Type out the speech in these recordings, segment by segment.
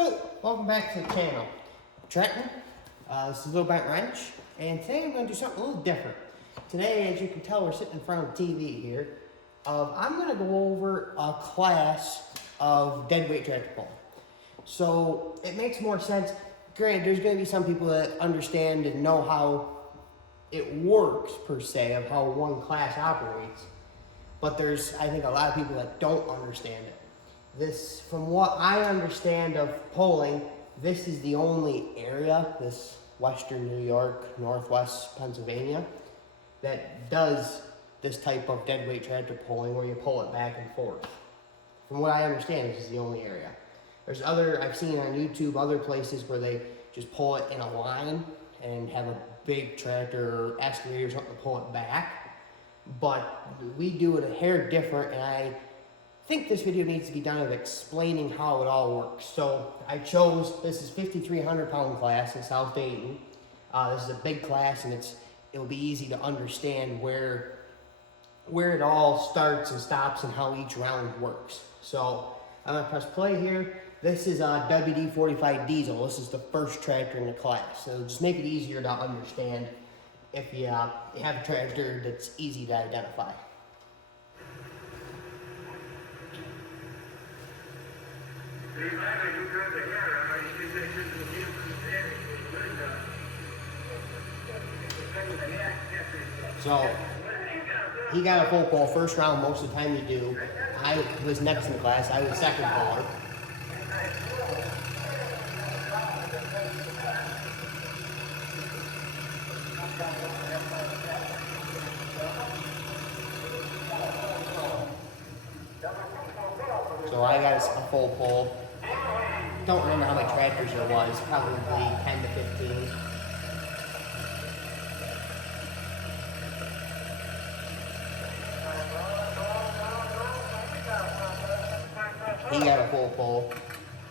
So, welcome back to the channel. Trenton, this is Little Bent Wrench, and today I'm going to do something a little different. Today, as you can tell, we're sitting in front of the TV here. I'm going to go over a class of deadweight tractor pulling. So, it makes more sense. Granted, there's going to be some people that understand and know how it works, per se, of how one class operates. But there's, I think, a lot of people that don't understand it. This, from what I understand of polling, this is the only area, this western New York, northwest Pennsylvania, that does this type of deadweight tractor pulling where you pull it back and forth. From what I understand, this is the only area. There's other, I've seen on YouTube, other places where they just pull it in a line and have a big tractor or excavator or something to pull it back. But we do it a hair different, and I think this video needs to be done of explaining how it all works. So I chose, this is 5,300 pound class in South Dayton. This is a big class, and it'll be easy to understand where it all starts and stops and how each round works. So I'm gonna press play here. This is a WD-45 diesel. This is the first tractor in the class. So it'll just make it easier to understand if you have a tractor that's easy to identify. So he got a full pull first round most of the time you do. I was next in the class. I was second puller. So I got a full pull. Don't remember how many tractors there was, probably 10 to 15. He got a full pull.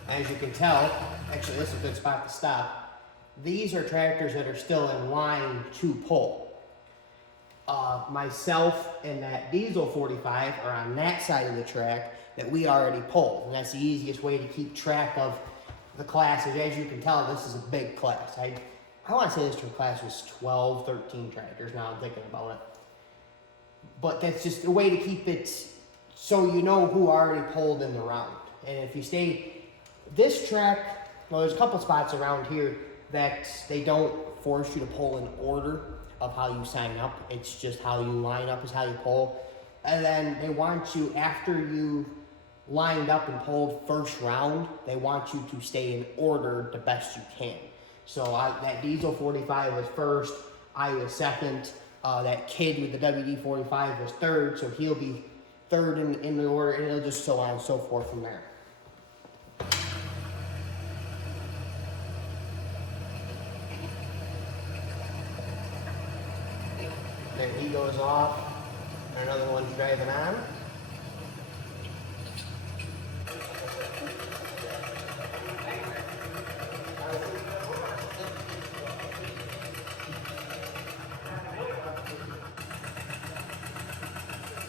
As you can tell, actually this is a good spot to stop. These are tractors that are still in line to pull. Myself and that diesel 45 are on that side of the track that we already pulled. And that's the easiest way to keep track of the classes. As you can tell, this is a big class. I want to say this class was 12, 13 tractors, now I'm thinking about it. But that's just a way to keep it so you know who already pulled in the round. And if you stay, this track, well, there's a couple spots around here that they don't force you to pull in order of how you sign up. It's just how you line up is how you pull. And then they want you, after you lined up and pulled first round, they want you to stay in order the best you can. So that diesel 45 was first, I was second, that kid with the WD-45 was third, so he'll be third in the order, and it'll just so on and so forth from there. Then he goes off, and another one's driving on.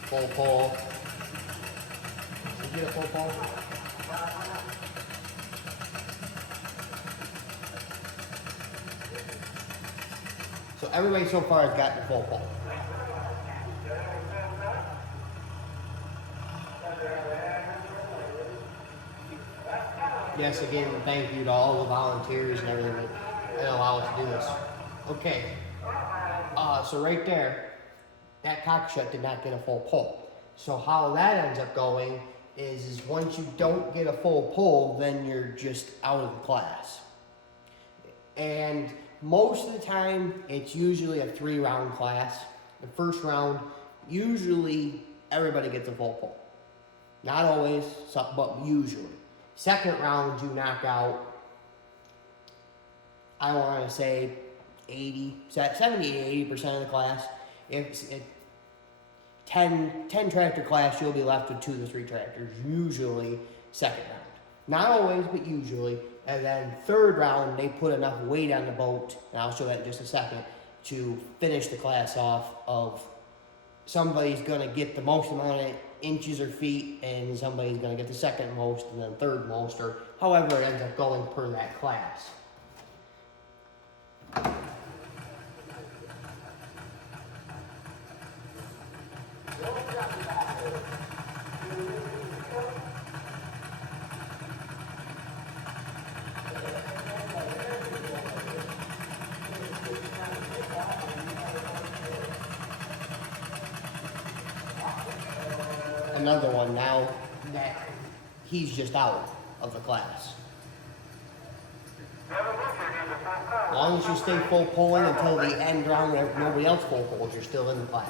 Full pull. Did you get a full pull? So everybody so far has gotten a full pull. Yes, again, thank you to all the volunteers and everything that allow us to do this. Okay, so right there, that cockshut did not get a full pull. So how that ends up going is once you don't get a full pull, then you're just out of the class. And most of the time, it's usually a 3-round class. The first round, usually everybody gets a full pull. Not always, but usually. Second round, you knock out, I want to say 70 to 80% of the class. If 10 tractor class, you'll be left with 2 to 3 tractors, usually second round. Not always, but usually. And then third round, they put enough weight on the boat, and I'll show that in just a second, to finish the class off of somebody's going to get the most amount of inches or feet, and somebody's going to get the second most and then third most, or however it ends up going per that class. Another one now that he's just out of the class. As long as you stay full pulling until the end round and nobody else full pulls, you're still in the class.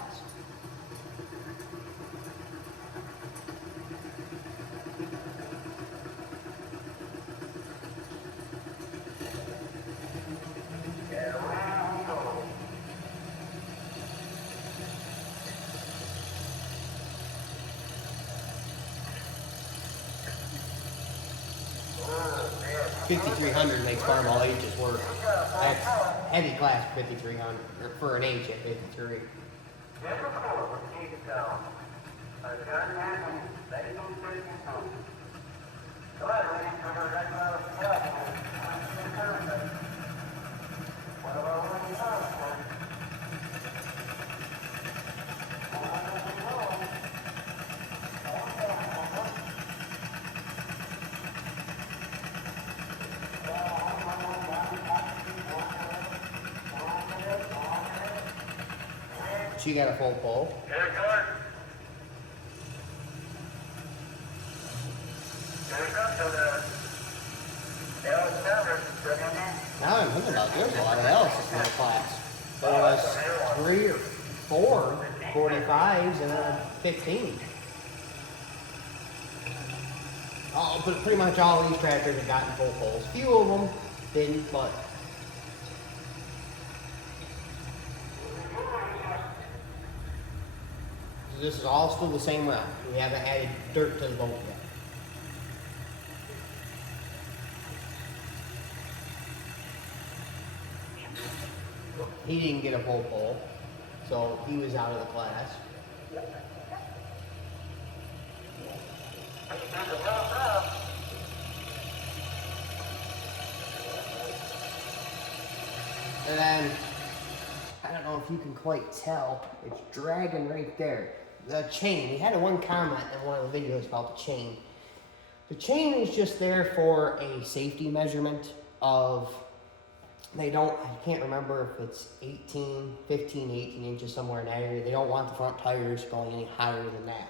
$5,300 makes farm all ages work. That's heavy class for 5,300, or for an age at 53. So you got a full pull. Now I'm thinking about it, there's a lot of Allis in that class. There was 3 or 4 45s and then 15. But pretty much all of these tractors have gotten full pulls. Few of them didn't, but this is all still the same route. We haven't added dirt to the boat yet. He didn't get a full pull, so he was out of the class. And then, I don't know if you can quite tell, it's dragging right there. The chain, we had one comment in one of the videos about the chain. The chain is just there for a safety measurement of, I can't remember if it's 18 inches, somewhere in that area. They don't want the front tires going any higher than that.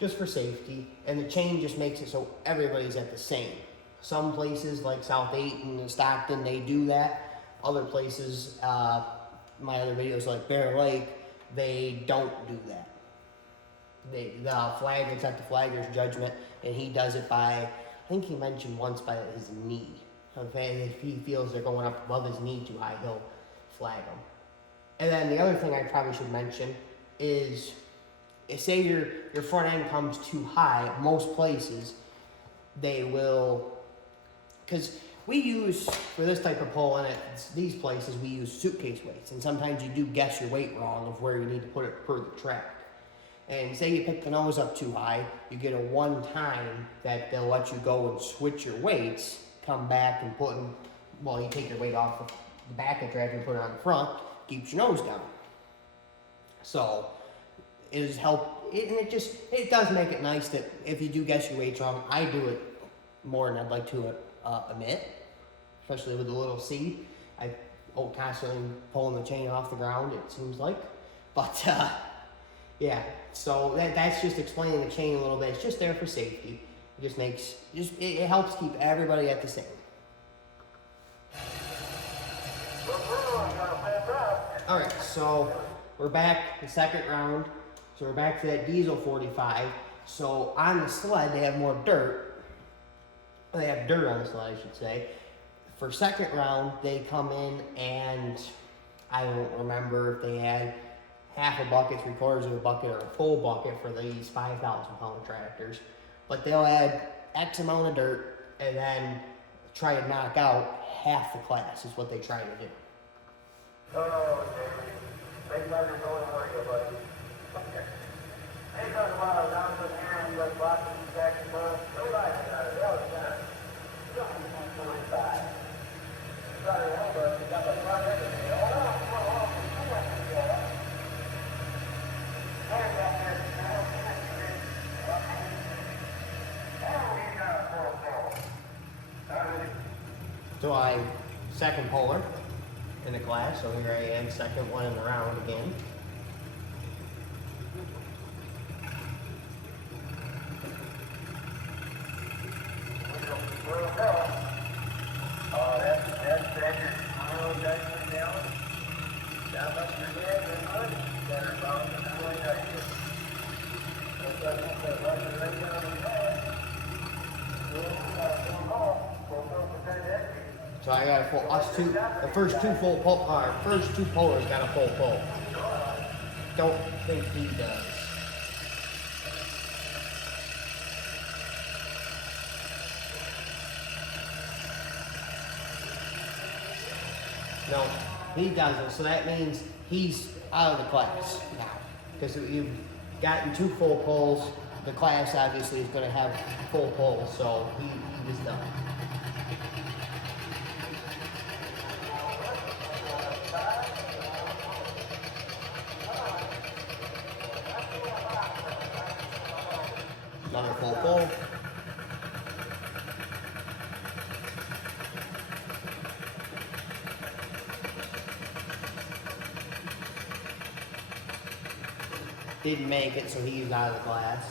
Just for safety. And the chain just makes it so everybody's at the same. Some places like South Dayton and Stockton, they do that. Other places, my other videos like Bear Lake, they don't do that. The flag, it's at the flagger's judgment, and he does it by, I think he mentioned once by his knee. Okay, if he feels they're going up above his knee too high, he'll flag them. And then the other thing I probably should mention is, say your front end comes too high, most places, they will, because we use, for this type of pull, and these places, we use suitcase weights, and sometimes you do guess your weight wrong of where you need to put it per the track. And say you pick the nose up too high, you get a one time that they'll let you go and switch your weights, come back and put them, well, you take your weight off the back of the tractor and put it on the front, keeps your nose down. So, it is and it does make it nice that if you do guess your weights wrong, I do it more than I'd like to admit, especially with the little C. I constantly pulling the chain off the ground, it seems like. But, yeah, so that's just explaining the chain a little bit. It's just there for safety. It helps keep everybody at the same. All right, so we're back the second round. So we're back to that diesel 45. So on the sled, they have more dirt. They have dirt on the sled, I should say. For second round, they come in and I don't remember if they had half a bucket, 3/4 of a bucket, or a full bucket for these 5,000-pound tractors. But they'll add X amount of dirt and then try to knock out half the class is what they try to do. So I second polar in the class, so here I am, second one in the round again. So I got a full, the first two polars got a full pull. Don't think he does. No, he doesn't, so that means he's out of the class now. Because you've gotten two full pulls, the class obviously is going to have full pulls, so he was done. Another full pull. Didn't make it, so he's out of the class.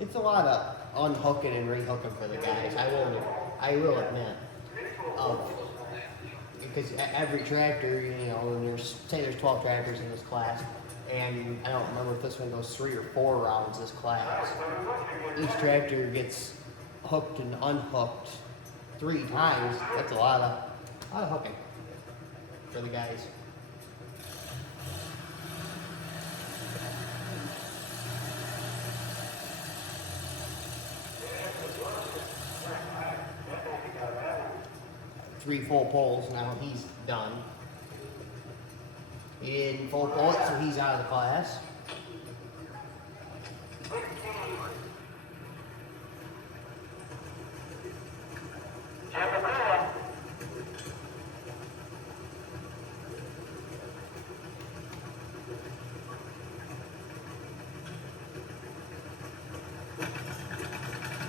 It's a lot of unhooking and rehooking for the guys. I will admit. Because every tractor, you know, and there's 12 tractors in this class, and I don't remember if this one goes 3 or 4 rounds this class. Each tractor gets hooked and unhooked 3 times. That's a lot of hooking for the guys. Three full pulls, now he's done. He didn't full pull it, so he's out of the class.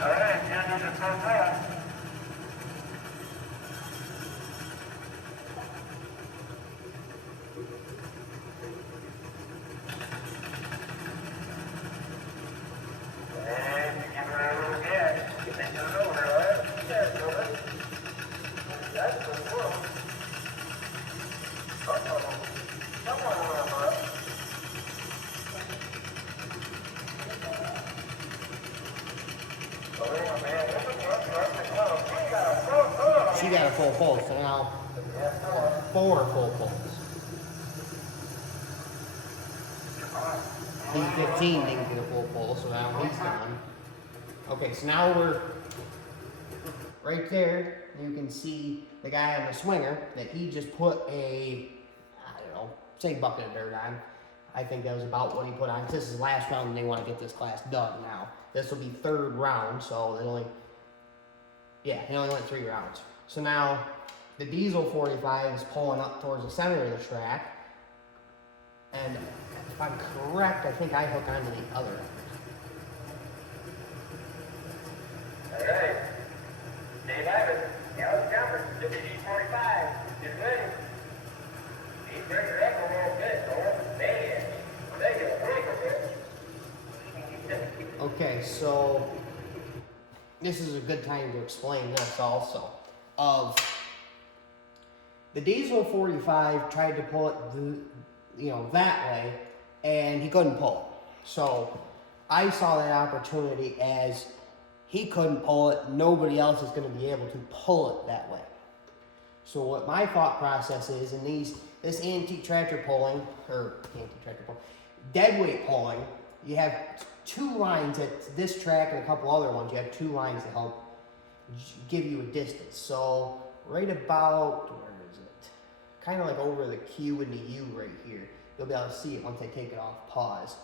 All right, She got a full pull, so now 4 full pulls. B15 didn't get a full pull, so now he's done. Okay, so now we're right there. You can see the guy on the swinger that he just put a, I don't know, say bucket of dirt on. I think that was about what he put on. This is the last round and they want to get this class done now. This will be 3rd round, so he only went 3 rounds. So now the diesel 45 is pulling up towards the center of the track. And if I'm correct, I think I hook onto the other end. all right. Dave Ivan, Allis Chalmers, WD-45, is ready. He's bringing it up a little bit, boy. Man, they get a break a bit. Okay, so this is a good time to explain this also. The diesel 45 tried to pull it that way, and he couldn't pull it. So I saw that opportunity as he couldn't pull it. Nobody else is going to be able to pull it that way. So what my thought process is, in this antique tractor pulling, dead weight pulling, you have two lines at this track and a couple other ones. You have two lines to help give you a distance. So right about, where is it? Kind of like over the Q and the U right here. You'll be able to see it once I take it off pause.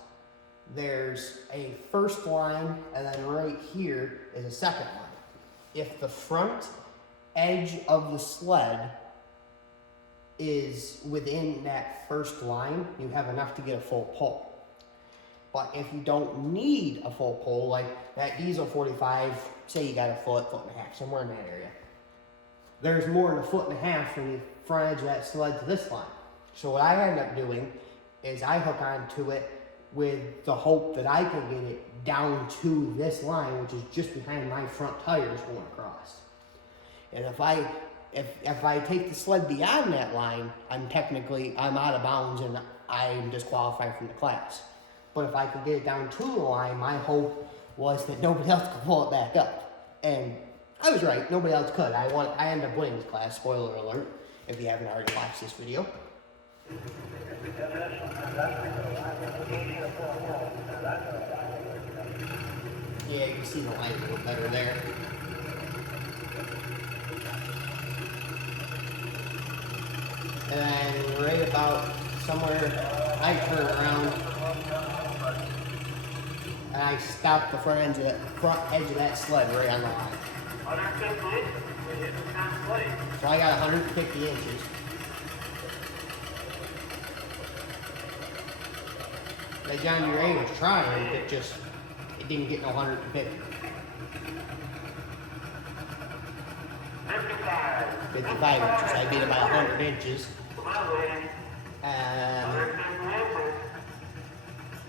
There's a first line, and then right here is a second line. If the front edge of the sled is within that first line, you have enough to get a full pull. But if you don't need a full pull, like that diesel 45, say you got a foot and a half, somewhere in that area, there's more than a foot and a half from the front edge of that sled to this line. So what I end up doing is I hook onto it with the hope that I can get it down to this line, which is just behind my front tires going across. And if I take the sled beyond that line, I'm out of bounds and I'm disqualified from the class. But if I could get it down to the line, my hope was that nobody else could pull it back up. And I was right, nobody else could. I ended up winning this class, spoiler alert, if you haven't already watched this video. Yeah, you can see the line a little better there. And then right about somewhere, I turn around and I stop the front edge of that sled right on the line. 150, So I got 150 inches. That John Deere was trying, it didn't get no 150. 55 inches. I beat it by 100 inches. And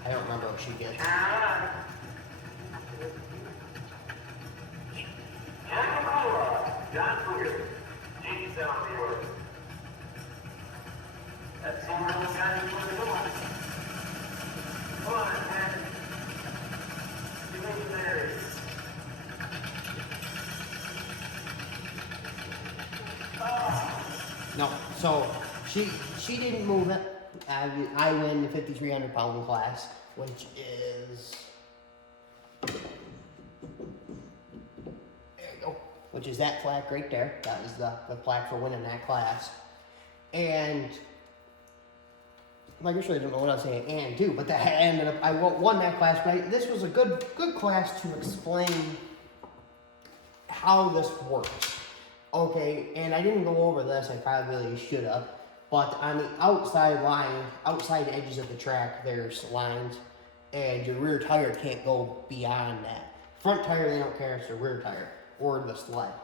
I don't remember what she gets. No, so she didn't move it. I win the 5,300 pound class, which is, there you go, which is that plaque right there. That was the plaque for winning that class. And like, I really don't know what I was saying and do, but that ended up, I won that class. But this was a good class to explain how this works. Okay, and I didn't go over this, I probably should have, but on the outside edges of the track, there's lines, and your rear tire can't go beyond that. Front tire, they don't care, it's the rear tire, or the sled.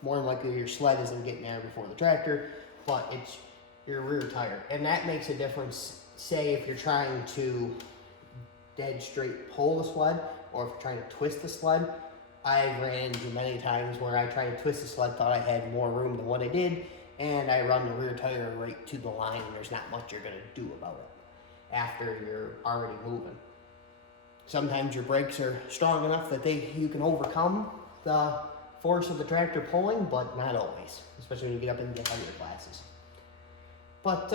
More than likely, your sled isn't getting there before the tractor, but it's your rear tire. And that makes a difference, say, if you're trying to dead straight pull the sled, or if you're trying to twist the sled. I've ran into many times where I tried to twist the sled, thought I had more room than what I did, and I run the rear tire right to the line, and there's not much you're going to do about it after you're already moving. Sometimes your brakes are strong enough that you can overcome the force of the tractor pulling, but not always, especially when you get up into the heavier classes. But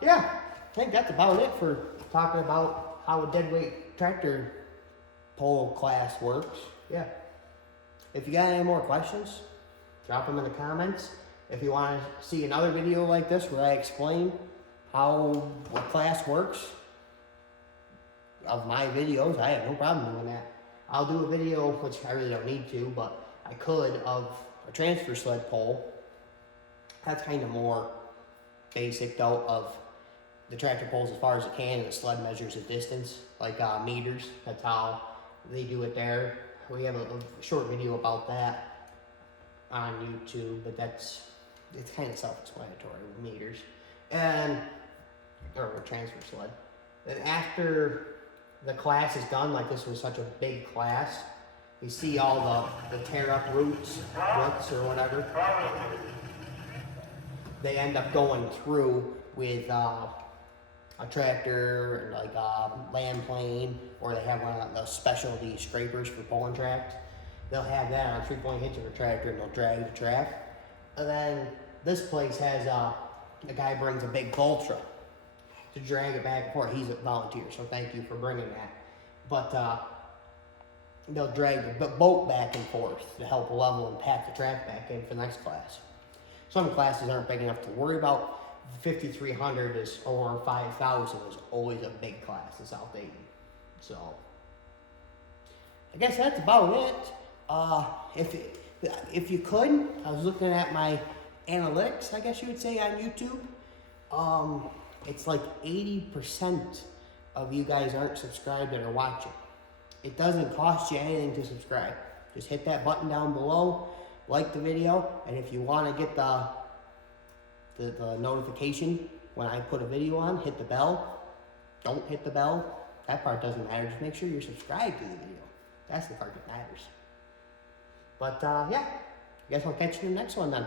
yeah, I think that's about it for talking about how a deadweight tractor pull class works. Yeah. If you got any more questions, drop them in the comments. If you want to see another video like this where I explain how a class works of my videos, I have no problem doing that. I'll do a video, which I really don't need to, but I could, of a transfer sled pull. That's kind of more basic though, of the tractor pulls as far as it can, and the sled measures a distance, like meters. That's how they do it there. We have a short video about that on YouTube, but it's kind of self-explanatory with meters. Or a transfer sled. And after the class is done, like this was such a big class, you see all the tear up roots or whatever. They end up going through with a tractor, like a land plane, or they have one of the specialty scrapers for pulling tracks. they'll have that on a 3-point hitch of a tractor, and they'll drag the track. And then this place has a guy brings a big bowl truck to drag it back and forth. He's a volunteer, so thank you for bringing that. But they'll drag the boat back and forth to help level and pack the track back in for the next class. Some classes aren't big enough to worry about. 5,300 or 5,000 is always a big class in South Dayton. So I guess that's about it. If you could, I was looking at my analytics, I guess you would say, on YouTube. It's like 80% of you guys aren't subscribed that are watching. It doesn't cost you anything to subscribe. Just hit that button down below, like the video, and if you want to get the notification when I put a video on, hit the bell. Don't hit the bell. That part doesn't matter. Just make sure you're subscribed to the video. That's the part that matters. But yeah, I guess I'll catch you in the next one then.